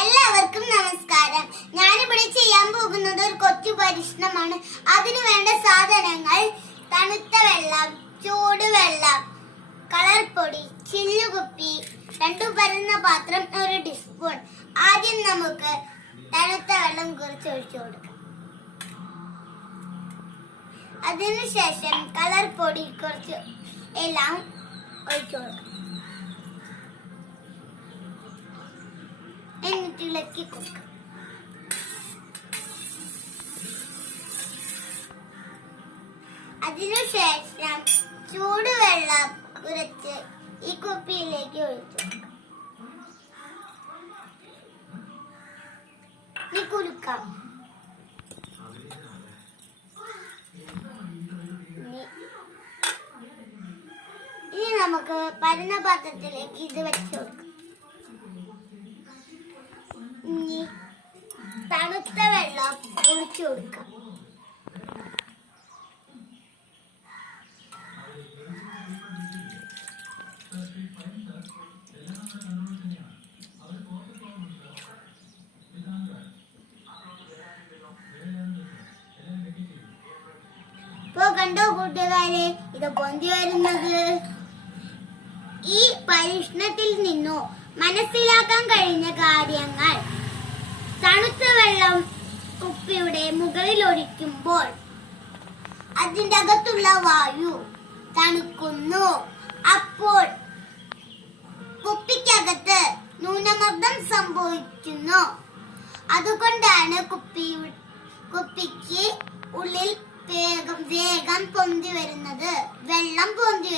എല്ലാവർക്കും നമസ്കാരം. ഞാനിവിടെ ചെയ്യാൻ പോകുന്നത് ഒരു കൊച്ചു പരീക്ഷണമാണ് അതിനു വേണ്ട സാധനങ്ങൾ തണുത്ത വെള്ളം ചൂടുവെള്ളം പൊടി ചില്ലുകുപ്പി രണ്ടു പരന്ന പാത്രം ഒരു ടീസ്പൂൺ ആദ്യം നമുക്ക് തണുത്ത വെള്ളം കുറച്ച് ഒഴിച്ചു കൊടുക്കാം. അതിനുശേഷം കളർ പൊടി കുറച്ച് എല്ലാം ഒഴിച്ചു കൊടുക്കാം. ഇളക്കി കൊടുക്കാം. അതിനുശേഷം ചൂടുവെള്ളം കുറച്ച് ഈ കുപ്പിയിലേക്ക് ഒഴിച്ചു. ഇനി കുലുക്കാം ഇനി നമുക്ക് പരുന്ന പാത്രത്തിലേക്ക് ഇത് വെച്ച് കൊടുക്കാം ഇനി തണുത്ത വെള്ളം ഒഴിച്ചു കൊടുക്കാം. ഇപ്പൊ കണ്ടോ കൂട്ടുകാരെ ഇത് പൊന്തി വരുന്നത്? ഈ പരീക്ഷണത്തിൽ നിന്നു മനസ്സിലാക്കാൻ കഴിഞ്ഞ കാര്യങ്ങൾ തണുത്ത മുകളിൽ ഒഴിക്കുമ്പോൾ അതിന്റെ അകത്തുള്ള വായു തണുക്കുന്നു. അപ്പോൾ കുപ്പിക്കകത്ത് ന്യൂനമർദ്ദം സംഭവിക്കുന്നു. അതുകൊണ്ടാണ് കുപ്പി കുപ്പിക്ക് ഉള്ളിൽ വേഗം വേഗം പൊന്തി വരുന്നത്. വെള്ളം പൊന്തി